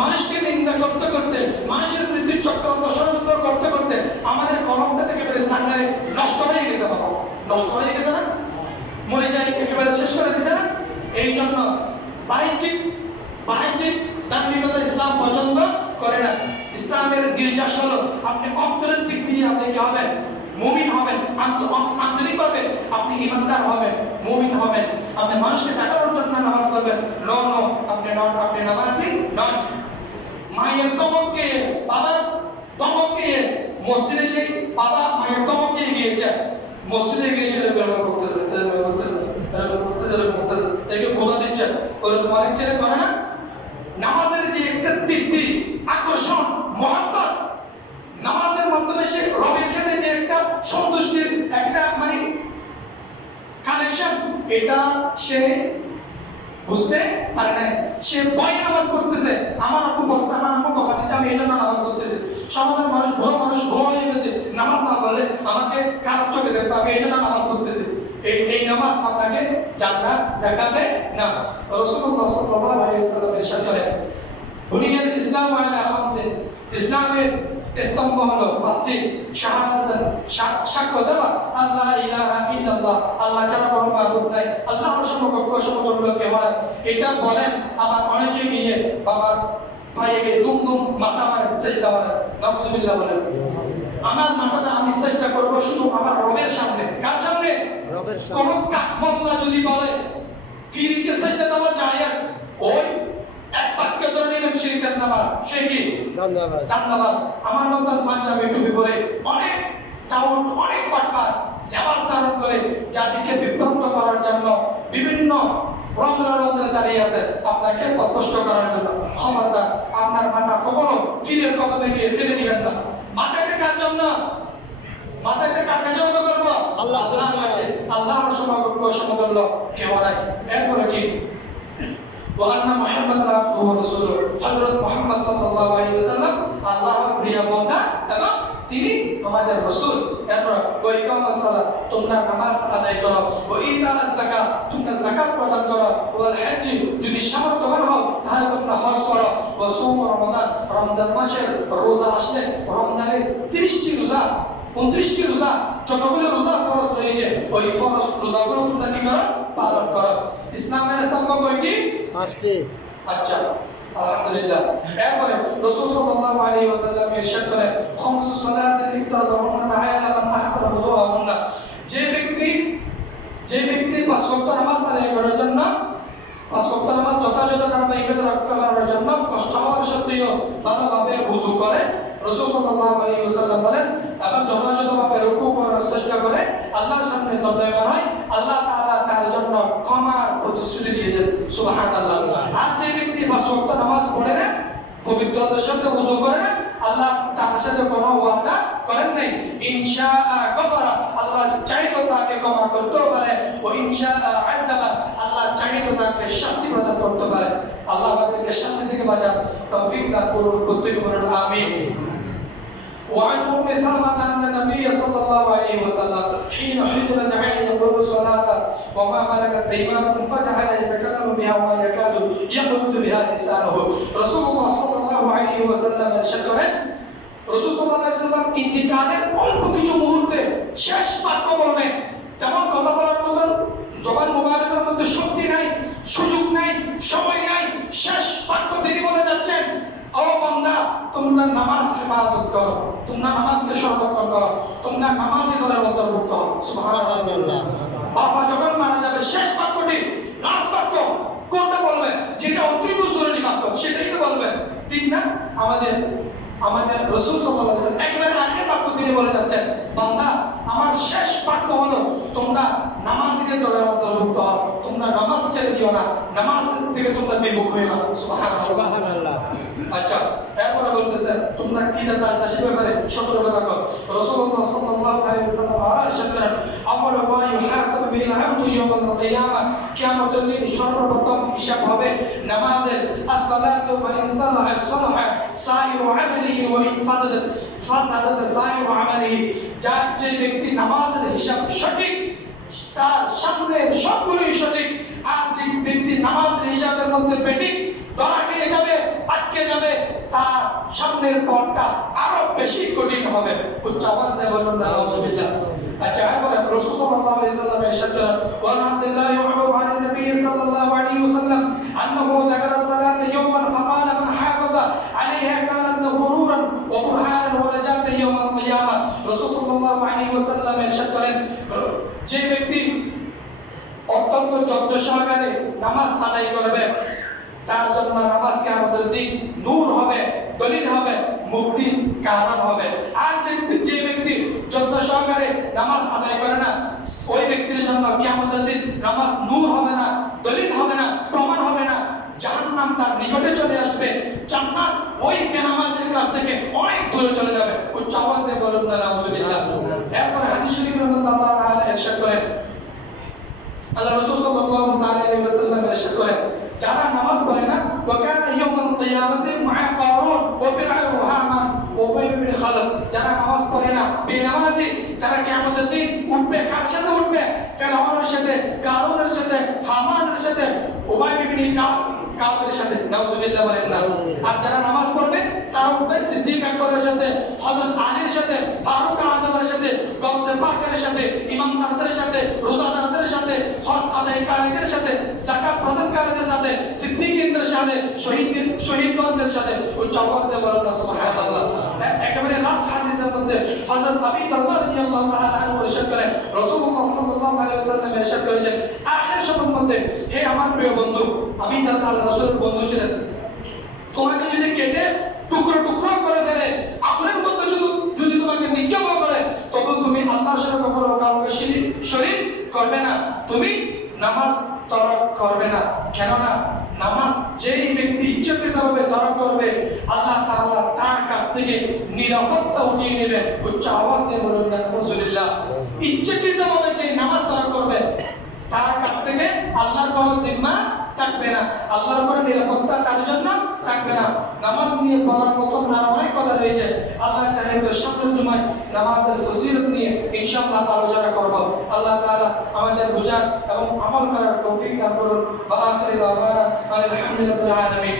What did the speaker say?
মানুষকে নিন্দা করতে করতে, মানুষের বিরুদ্ধে চক্রান্ত ষড়যন্ত্র করতে করতে আমাদের কলমটা থেকে একেবারে সাঙ্গারে নষ্ট হয়ে গেছে। বাবা নষ্ট হয়ে গেছে না, মরে যায় একেবারে শেষ করে দিছে না। এই জন্য বাহ্যিক ধার্মিকতা ইসলাম পছন্দ করে না। ইসলামের নির্যাস হলো আপনি অন্তরের দিক দিয়ে আপনি কি হবেন, মুমিন হবেন, আন্তরিকভাবে আপনি ইমানদার হবেন, মুমিন হবেন। আপনি মানুষকে দেখানোর জন্য নামাজ পড়বেন, নো নো, আপনি নামাজি নন। মায়ের ধমকে, বাবার ধমকে, মসজিদে সেই বাবা মায়ের ধমকে গিয়েছে, মসজিদে গিয়ে সে করতেছে, একে খোদা দিচ্ছে, ওরকম অনেক ছেলে করে না। নামাজের যে একটা তৃপ্তি, আকর্ষণ, মহব্বত, নামাজের মাধ্যমে সে রবের সাথে যে একটা সন্তুষ্টির একটা মানে কানেকশন, এটা সে বুঝতে পারে না। সে ভয়ে নামাজ পড়তেছে, আমার আব্বু বলছে, আমার আম্মু কথা দিচ্ছে, আমি এই জন্য নামাজ পড়তেছি। সমাজের মানুষ ভয় হয়ে গেছে, নামাজ না পড়লে আমাকে খারাপ চোখে দেখবে, আমি এই জন্য নামাজ পড়তেছি। এই নামাজ আপনাকে জান্নাত দেখাবে না। রাসূলুল্লাহ সাল্লাল্লাহু আলাইহি ওয়াসাল্লাম ইরশাদ করেন, বুনিয়াল ইসলাম আলা খামসিন, ইসলামের স্তম্ভ হলো পাঁচটি। শাহাদাত, সাক্ষ্য দেওয়া আল্লাহ ইলাহা ইল্লাল্লাহ, আল্লাহ ছাড়া কোনো মাবুদ নাই, আল্লাহর সমকক্ষ সমতুল্য কেউ নাই। এটা বলেন আবার অনেকে গিয়ে বাবার পায়ে গিয়ে দুম মাথা মারে, সিজদা মারে, নাউযুবিল্লাহ বলেন। আমার মাথাটা আমি সিজদা করব শুধু আমার রবের সামনে। কার সামনে? রবের সামনে। কোন কাকমল্লা যদি বলে ফিরিকে সিজদা দেওয়া জায়েজ, ওই এক বাক্য ধরে নেবেন শিরকের নামাজ, সে কি দান্দাবাজ। আমার মতন পাঞ্জাবি টুপি পরে অনেক টাউট, অনেক পাটপার নামাজ ধারণ করে জাতিকে বিভ্রান্ত করার জন্য বিভিন্ন রমজানের দাঁড়িয়ে আছে আপনাকে কষ্ট করার জন্য। খবরদার, আপনার মাথা কখনো পীরের কদমে গিয়ে ফেলে দিবেন না। মাথাটা কার জন্য? মাথাটা কার জন্য করব? আল্লাহর জন্য। আল্লাহর সমকক্ষ সমতুল্য কেউ নাই। এরপরে কি? وأن محمد عبده ورسوله, হযরত মুহাম্মদ সাল্লাল্লাহু আলাইহি ওয়াসাল্লাম আল্লাহর প্রিয় বান্দা এবং তিনি আমাদের রাসূল। এরপর ওয়া ইকামাস সালাত, তোমরা নামাজ আদায় করো, ওয়া ইতাআজ যাকাত, তোমরা যাকাত প্রদান করো, ওয়াল হজ্জ, যদি সামর্থ্যবান হও তাহলে তোমরা হজ করো, ওয়া সুম রমাদান, রমজান মাসের রোজা আসলে রমজানের 30টি রোজা, 29টি রোজা, যতগুলো রোজা ফরজ হয়েছে ওই ফরজ রোজাগুলো তোমরা কি করো? পালন করো। ইসলামের স্তম্ভ কয়টি? 5টি। আচ্ছা, আলহামদুলিল্লাহ। এরপরে রাসূল সাল্লাল্লাহু আলাইহি ওয়াসাল্লাম ইরশাদ করেন, খামসু সালাতিন ইফতারাহুন্না তাআলা মান আহসানা wudu'াহুন্না, যে ব্যক্তি 5 ওয়াক্ত নামাজ আদায় করার জন্য, 5 ওয়াক্ত নামাজ যথাযথ ধারাবাহিকতা রক্ষা করার জন্য কষ্ট হওয়ার সত্ত্বেও ভালোভাবে ওযু করে, রাসূল সাল্লাল্লাহু আলাইহি ওয়াসাল্লাম বলেন, এবং যথাযথভাবে রুকু করে সাজদা করে আল্লাহর সামনে দণ্ডায়মান হয়, আল্লাহ তাআলা তার জন্য ক্ষমার প্রতিশ্রুতি দিয়েছেন। সুবহানাল্লাহ। আর যে ব্যক্তি 5 ওয়াক্ত নামাজ পড়ে না, পবিত্রতার সাথে ওযু করে না, আল্লাহ তার সাথে কোনো ওয়াদা করেন নাই। ইনশাআ গফারা, আল্লাহ চাইলে তাকে ক্ষমা করতে পারে, ও ইনশাআ আযাবা, আল্লাহ চাইলে তাকে শাস্তি প্রদান করতে পারে। আল্লাহ আমাদেরকে শাস্তি থেকে বাঁচান, তৌফিক দান করুন, প্রত্যেকে বলুন আমিন। وعن أم سلمة أن النبي صلى الله عليه وسلم حين حضر جعل يقول الصلاة وما ملكت أيمانكم فجعل يتكلم بها وما يكاد يقول بها لسانه. رسول الله صلى الله عليه وسلم ارشاد করেন, রাসূল সাল্লাল্লাহু আলাইহি ওয়াসাল্লাম ইন্তিকালের অল্প কিছু মুহূর্তে শেষ বাক্য বলবেন, তেমন কথা বলার মতো জবান মুবারকের মধ্যে শক্তি নাই, সুযোগ নাই, সময় নাই। শেষ বাক্য তিনি বলে যাচ্ছেন, ও বান্দা, তোমরা নামাজ হেফাজত করো, তোমরা নামাজকে সংরক্ষণ করো, তোমরা নামাজি দলের অন্তর্ভুক্ত হও। সুবহানাল্লাহ। বাবা যখন মারা যাবে শেষ বাক্যটি, লাস্ট বাক্য কোনটা বলবে? যেটা অন্তিম জরুরি বাক্য সেটাই তো বলবে, ঠিক না? আমাদের রাসূল সাল্লাল্লাহু আলাইহি ওয়াসাল্লাম একেবারে আখের বাক্য তিনি বলে যাচ্ছেন, বান্দা, আমার শেষ বাক্য হলো তোমরা নামাজীদের দলের অন্তর্ভুক্ত হও, তোমরা নামাজ ছেড়ে দিও না, নামাজ থেকে তোমরা বিমুখ হইও না। সুবহানাল্লাহ। আচ্ছা, এরপরে বলতেছেন তোমরা কি দাসী ব্যাপারে সতর্ক থাকো। রাসূলুল্লাহ সাল্লাল্লাহু আলাইহি ওয়াসাল্লাম আয়েশা করেন, আউয়ালু মা ইউহাসাবু বিল আবদু ইয়াউমাল কিয়ামাহ, কিয়ামতের দিন সর্বপ্রথম হিসাব হবে নামাজের। as-salatu fa in salaha salaha sa'iru 'amalihi wa in fasadat fasadat sa'iru 'amalihi, যার যে ব্যক্তি নামাজের হিসাব সঠিক তার সামনে সবগুলোই সঠিক, আর যে ব্যক্তি নামাজের হিসাবের মধ্যে বেঠিক ধরা খেয়ে যাবে, আটকে যাবে, সামনের পথটা আরো বেশি কঠিন হবে। উচ্চ আওয়াজ দিয়ে বলুন নাউজুবিল্লাহ। আচ্ছা এরপর রাসূল সাল্লাল্লাহু আলাইহি ওয়াসাল্লাম ইরশাদ করেন ওয়া আব্দুল্লাহ ইবনে আন নবী সাল্লাল্লাহু আলাইহি ওয়াসাল্লাম আন্নাহু যাকারা সালাত ইয়াওমান ফাকালা মান হাফাযা আলাইহা কানাত লাহু নূরান ওয়া বুরহানান ওয়া নাজাত ইয়াওমাল কিয়ামাহ। রাসূল সাল্লাল্লাহু আলাইহি ওয়াসাল্লাম ইরশাদ করেন যে ব্যক্তি অত্যন্ত যত্ন সহকারে নামাজ আদায় করবে তার জন্য নামাজ কিয়ামতের দিন নূর হবে, দলিল হবে, মুক্তির কারণ হবে। আর যে ব্যক্তি যত্ন সহকারে নামাজ আদায় করে না ওই ব্যক্তির জন্য কিয়ামতের দিন নামাজ নূর হবে না, দলিল হবে না, প্রমাণ হবে না, জাহান্নাম তার নিকটে চলে আসবে, জান্নাত ওই বেনামাজের কাছ থেকে অনেক দূরে চলে যাবে। উচ্চ আওয়াজ দিয়ে বলুন না নাউজুবিল্লাহ। এরপরে হাদিস শরীফের মধ্যে আল্লাহ তাআলা ইরশাদ করেন, আল্লাহ রাসূল সাল্লাল্লাহু আলাইহি ওয়াসাল্লাম ইরশাদ করেন যারা নামাজ পড়ে না ওয়া কানা ইয়াউমাল কিয়ামাতি মা'a কারুন ওয়া ফিরআউন ওয়া হামান ওয়া উবাই বিন খালদ, যারা নামাজ পড়ে না বেনামাজি তারা কিয়ামতের দিন উঠবে, কার সাথে উঠবে? ফিরআউনের সাথে, কারুনের সাথে, হামানের সাথে, উবাই বিন কালবের সাথে। নাউজুবিল্লাহ বলেন না। আর যারা নামাজ পড়বে তারা উঠবে সিদ্দিক আকবরের সাথে, হযরত আলীর সাথে, ফারুক আযমের সাথে, গাউসে পাকের সাথে, ইমামদারদের সাথে, রোজাদারদের সাথে, হজ আদায়কারীদের সাথে, যাকাত প্রদানকারীদের সাথে, সিদ্দিকদের সাথে, শহীদগণদের সাথে। উচ্চ আওয়াজ দিয়ে বলুন সুবহানাল্লাহ। একেবারে লাস্ট হাদিসের মধ্যে হযরত আবু দারদা রাদিয়াল্লাহু তাআলা আনহু ইরশাদ করেন রাসূলুল্লাহ সাল্লাল্লাহু আলাইহি ওয়াসাল্লাম ইরশাদ করেছেন আখির সময়ের মধ্যে হে আমার প্রিয় বন্ধু, আবু দারদা আল্লাহর রাসূলের বন্ধু ছিলেন, তোমাকে যদি কেটে টুকরো টুকরো করে ফেলে আপনার মধ্যে যদি তোমাকে নিক্ষেপ করে তবে তুমি আল্লাহর সাথে কখনো কাউকে শরীক করবে না, তুমি নামাজ তরক করবে না। কেননা নামাজ যেই ব্যক্তি ইচ্ছাকৃতভাবে তরক করবে আল্লাহ তাআলা তার কাছ থেকে নিরাপত্তা উঠিয়ে নেবেন। উচ্চ আওয়াজ দিয়ে বলুন আলহামদুলিল্লাহ। ইচ্ছাকৃতভাবে যে নামাজ তরক করবে তার কাছ থেকে আল্লাহর কোনো জিম্মা থাকবে না, আল্লাহর উপর নিরাপত্তা তার জন্য থাকবে না। নামাজ নিয়ে বলার মতো আর অনেক কথা রয়েছে, আল্লাহ চাহে তো সামনের জুমায় নামাজের ফজিলত নিয়ে ইনশাআল্লাহ আলোচনা করব। আল্লাহ তাআলা আমাদের বুঝার এবং আমল করার তৌফিক দান করুন। ওয়া আখিরু দাওয়ানা আলহামদুলিল্লাহি রাব্বিল আলামিন।